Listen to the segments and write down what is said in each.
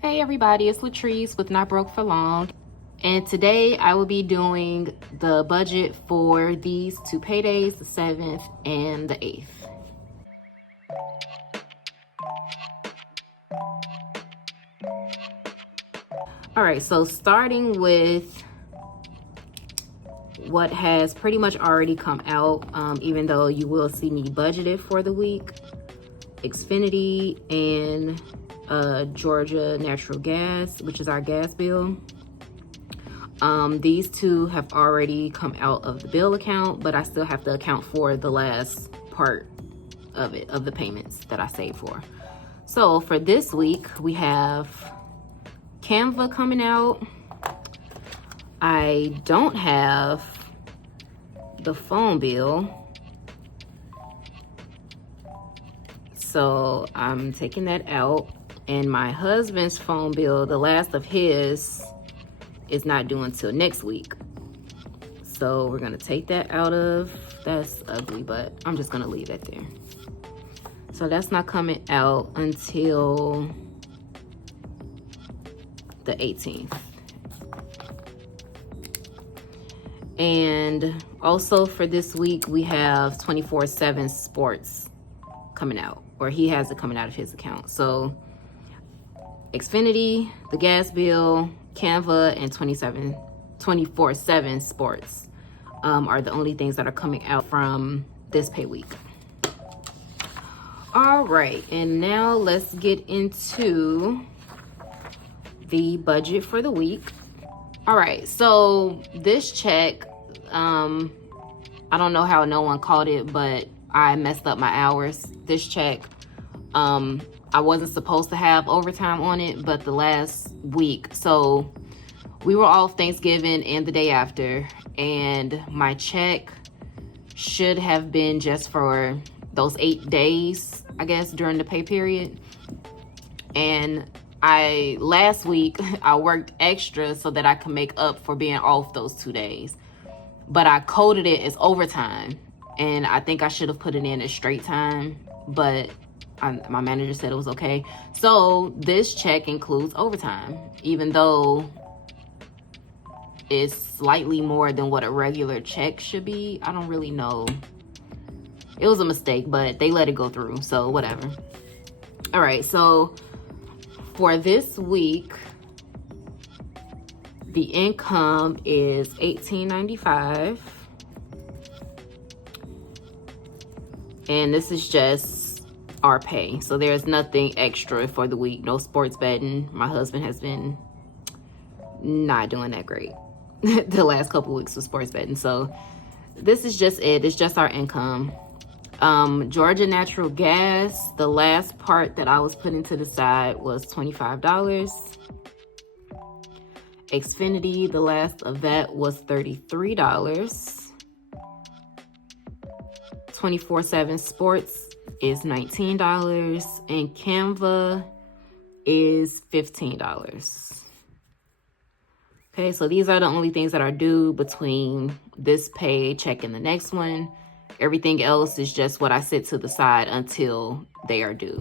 Hey everybody, it's Latrice with Not Broke for Long. And today I will be doing the budget for these two paydays, the 7th and the 8th. All right, so starting with what has pretty much already come out, even though you will see me budgeted for the week, Xfinity and Georgia Natural Gas, which is our gas bill. These two have already come out of the bill account, but I still have to account for the last part of it, of the payments that I saved for. So for this week, we have Canva coming out. I don't have the phone bill, so I'm taking that out. And my husband's phone bill, the last of his, is not due until next week. So we're gonna take that out of, that's ugly, but I'm just gonna leave that there. So that's not coming out until the 18th. And also for this week, we have 24/7 Sports coming out, or he has it coming out of his account. So Xfinity, the gas bill, Canva, and 24/7 Sports are the only things that are coming out from this pay week. All right, and now let's get into the budget for the week. All right, so this check, I don't know how no one caught it, but I messed up my hours. This check, I wasn't supposed to have overtime on it, but the last week, so we were off Thanksgiving and the day after, and my check should have been just for those 8 days, I guess, during the pay period. And last week, I worked extra so that I could make up for being off those 2 days. But I coded it as overtime, and I think I should have put it in as straight time, but my manager said it was okay. So this check includes overtime, even though it's slightly more than what a regular check should be. I don't really know. It was a mistake, but they let it go through, so whatever. All right, so for this week, the income is $18.95. And this is just our pay. So there's nothing extra for the week. No sports betting. My husband has been not doing that great the last couple weeks with sports betting. So this is just it. It's just our income. Georgia Natural Gas, the last part that I was putting to the side was $25. Xfinity, the last of that was $33. 24/7 Sports is $19, and Canva is $15. Okay, so these are the only things that are due between this paycheck and the next one. Everything else is just what I set to the side until they are due.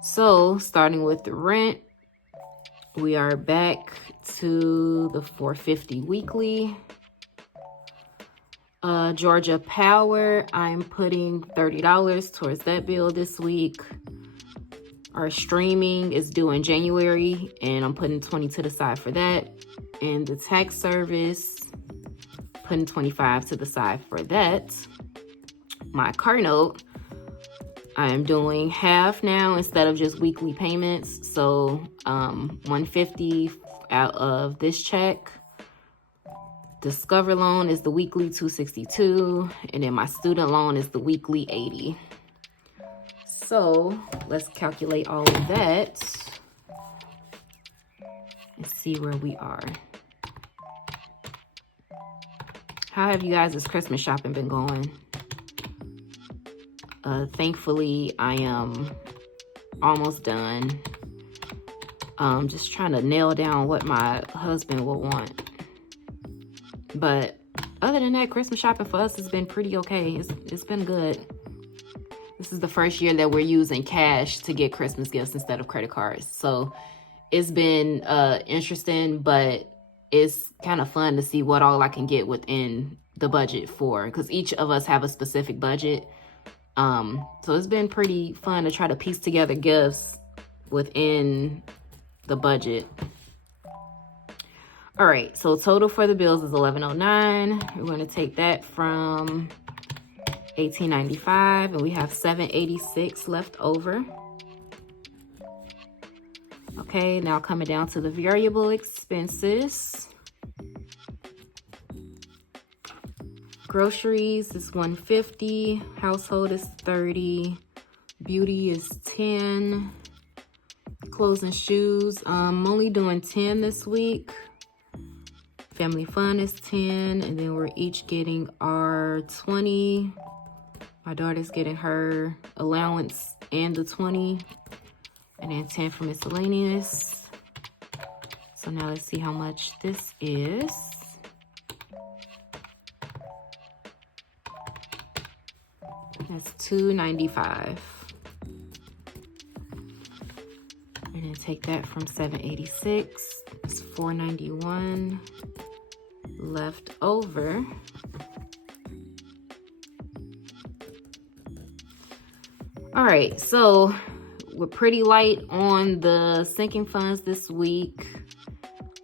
So starting with the rent, we are back to the $450 weekly. Georgia Power, I'm putting $30 towards that bill this week. Our streaming is due in January, and I'm putting $20 to the side for that. And the tax service, putting $25 to the side for that. My car note, I am doing half now instead of just weekly payments. So $150 out of this check. Discover loan is the weekly $262, and then my student loan is the weekly $80. So let's calculate all of that and see where we are. How have you guys' Christmas shopping been going? Thankfully, I am almost done. Just trying to nail down what my husband will want. But other than that, Christmas shopping for us has been pretty okay. It's been good. This is the first year that we're using cash to get Christmas gifts instead of credit cards. So it's been interesting, but it's kind of fun to see what all I can get within the budget for, because each of us have a specific budget. So it's been pretty fun to try to piece together gifts within the budget. All right, so total for the bills is $11.09. We're going to take that from $18.95, and we have $7.86 left over. Okay, now coming down to the variable expenses. Groceries is $150, household is $30, beauty is $10, clothes and shoes, I'm only doing $10 this week. Family fun is $10, and then we're each getting our $20. My daughter's getting her allowance and the $20, and then $10 for miscellaneous. So now let's see how much this is. That's $2.95. And then take that from $7.86. It's $4.91 left over. All right, so we're pretty light on the sinking funds this week.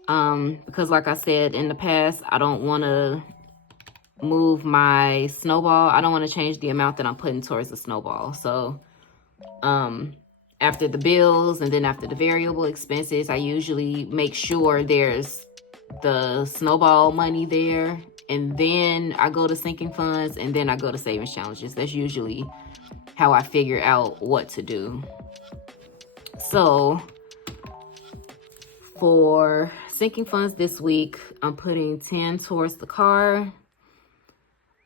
Because like I said in the past, I don't want to move my snowball. I don't want to change the amount that I'm putting towards the snowball. So after the bills and then after the variable expenses, I usually make sure there's the snowball money there, and then I go to sinking funds, and then I go to savings challenges. That's usually how I figure out what to do. So for sinking funds this week, I'm putting 10 towards the car.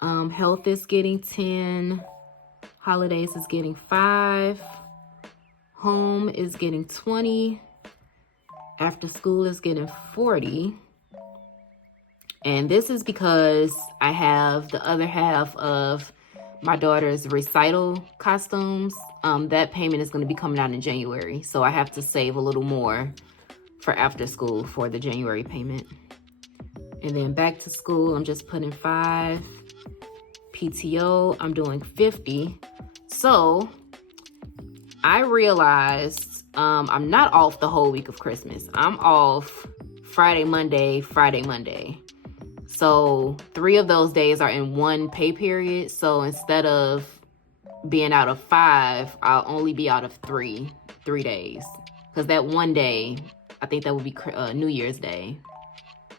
Health is getting 10. Holidays is getting 5. Home is getting 20. After school is getting 40. And this is because I have the other half of my daughter's recital costumes. That payment is going to be coming out in January. So I have to save a little more for after school for the January payment. And then back to school, I'm just putting 5. PTO, I'm doing 50. So I realized I'm not off the whole week of Christmas. I'm off Friday, Monday, Friday, Monday. So 3 of those days are in one pay period. So instead of being out of 5, I'll only be out of 3 days. Because that one day, I think that would be New Year's Day.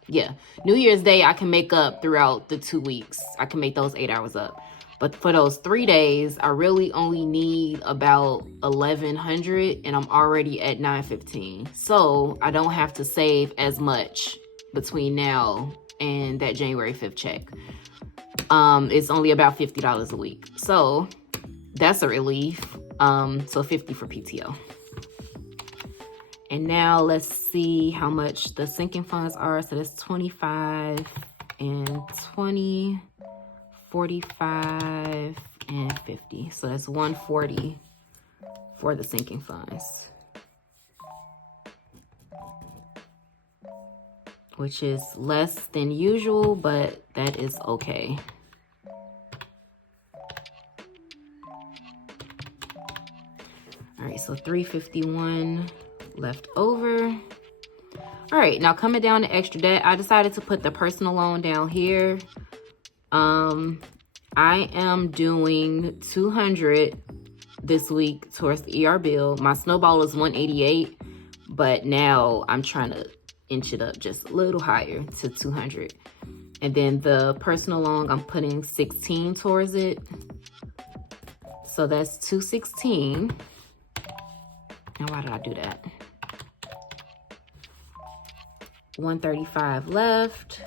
Yeah, New Year's Day, I can make up throughout the 2 weeks. I can make those 8 hours up. But for those 3 days, I really only need about 1,100, and I'm already at 915. So I don't have to save as much between now and that January 5th check. It's only about $50 a week. So that's a relief. So 50 for PTO. And now let's see how much the sinking funds are. So that's 25 and 20, 45 and 50. So that's 140 for the sinking funds, which is less than usual, but that is okay. All right, so 351 left over. All right, now coming down to extra debt, I decided to put the personal loan down here. I am doing 200 this week towards the ER bill. My snowball is 188, but now I'm trying to inch it up just a little higher to 200. And then the personal loan, I'm putting 16 towards it. So that's 216. Now why did I do that? 135 left.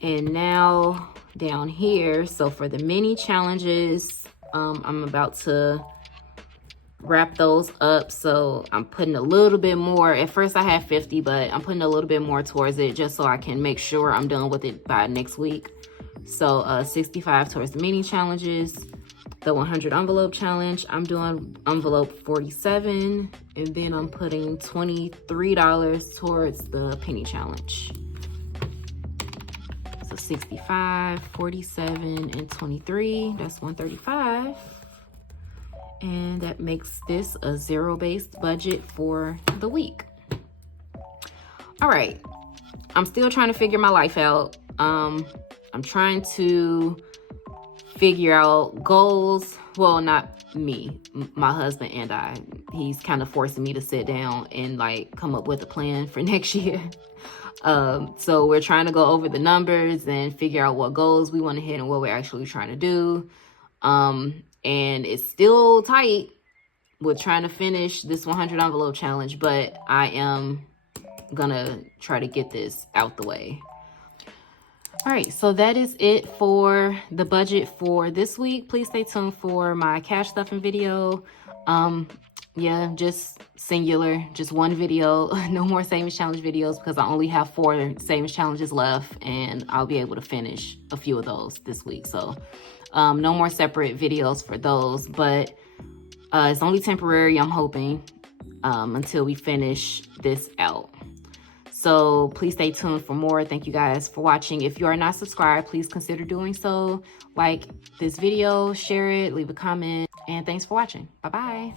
And now down here, so for the mini challenges, I'm about to wrap those up. So I'm putting a little bit more. At first I had 50, but I'm putting a little bit more towards it just so I can make sure I'm done with it by next week. So 65 towards the mini challenges. the 100 envelope challenge, I'm doing envelope 47, and then I'm putting $23 towards the penny challenge. So 65, 47, and 23, that's 135. And that makes this a zero-based budget for the week. All right, I'm still trying to figure my life out. I'm trying to figure out goals. Well, not me, my husband and I. He's kind of forcing me to sit down and like come up with a plan for next year. So we're trying to go over the numbers and figure out what goals we want to hit and what we're actually trying to do. And it's still tight with trying to finish this 100 envelope challenge, but I am gonna try to get this out the way. All right, so that is it for the budget for this week. Please stay tuned for my cash stuffing video. Yeah, just singular, just one video. No more savings challenge videos because I only have 4 savings challenges left, and I'll be able to finish a few of those this week. So no more separate videos for those, but it's only temporary, I'm hoping, until we finish this out. So please stay tuned for more. Thank you guys for watching. If you are not subscribed, please consider doing so. Like this video, share it, leave a comment, and thanks for watching. Bye-bye.